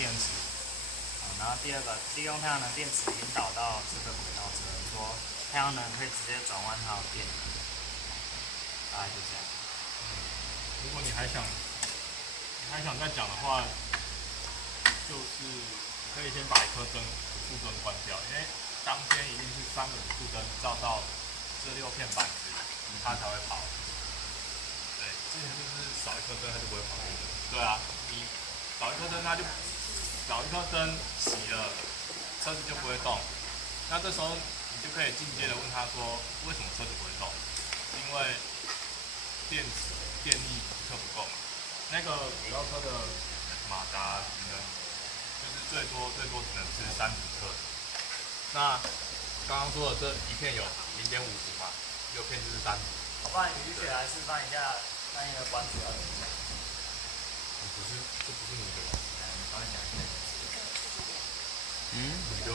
电池。然后第二个，利用太阳能电池引导到这个轨道，只能说太阳能可以直接转换它的电能，大概就这样。如果你还想再讲的话，就是可以先把一颗灯辅助灯关掉，因为当天一定是3个辅助灯照到这6片板子，它才会跑。对，之前就是少一颗灯它就不会跑。对啊，你少一颗灯熄了，车子就不会动。那这时候你就可以进阶的问他说，为什么车子不会动？因为电力克不够嘛。那个5号车的马达只能就是最多只能吃30克。那刚刚说的这一片有0.5伏嘛，6片就是30。好，不然雨雪来示范一下那一个关主要怎么讲。这不是你的吗？你帮我讲一下。你就